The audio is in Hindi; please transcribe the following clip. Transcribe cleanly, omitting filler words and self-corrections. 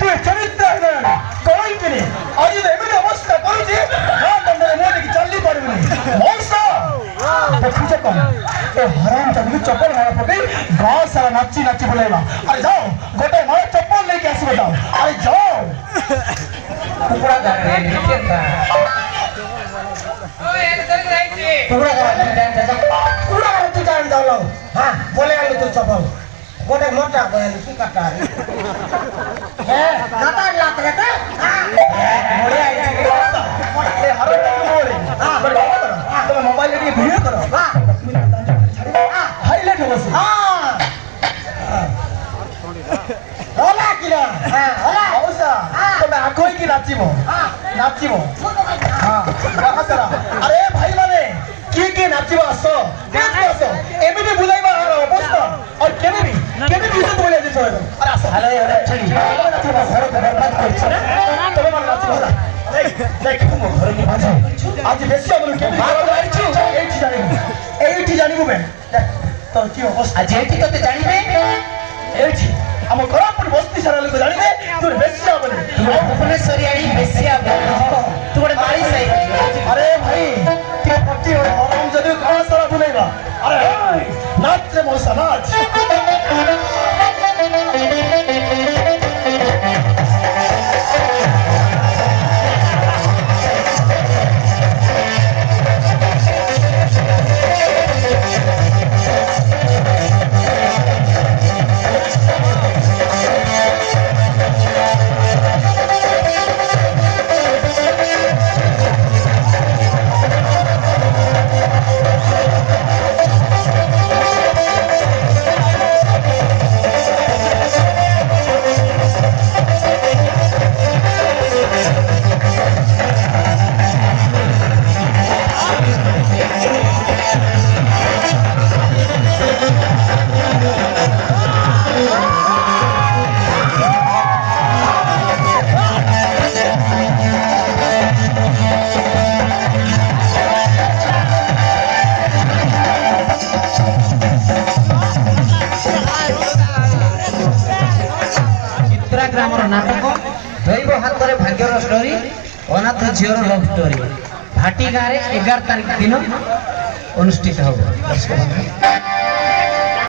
तू चरित्र कहीं कि आज एमती अवस्था करुँ मुझे चली पार मौसा देखुच कौन ए हराम चादी चप्पल माड़ पकई गाँव सारा नाची नाची बुलाइबा। अरे जाओ गोटे माड़ चप्पल लेके आसो जाओ। अरे जाओ कुकुड़ा तू जान जाओ। हाँ बोले आलू तू चप्पल गोटे मोटा की काटा है काटा लात रहता मोड़े आई मोड़े हर मोड़े हां तुम मोबाइल लेके वीडियो करो हां हाईलाइट हो बस हां होला किला हां होला औसा तुम आखोई की नाचिबो नाचिबो हां बाहर अरे भाई माने की नाचिबो आसो आसो एमिने बुलाइबा अवस्था और केने भी इज्जत बोले दे छोड़ अरे आसो हेलो चली नाचिबो घर को बर्बाद करछ ना तुम मन नाचिबो होला देख तुम घर की बाजा आज बेसी हमन के बात मारिछु एठी जानिबो बे देख तो की अवस्था आज एठी तते जानिबे एठी हम कोरापुर बस्ती सारा लोग जानिबे तू बेसी आबले भुवनेश्वरी आई बेसी आबले तू बड़े मारी सही। अरे भाई के पट्टी और आराम जदी गांव सारा बुलेगा। अरे नाच रे मौसा नाच नाटक दैव हाथ में भाग्यर स्टोरी अनाथ झीर लव स्टोरी भाटी गाँव 11 तारीख दिन अनुष्ठित हो।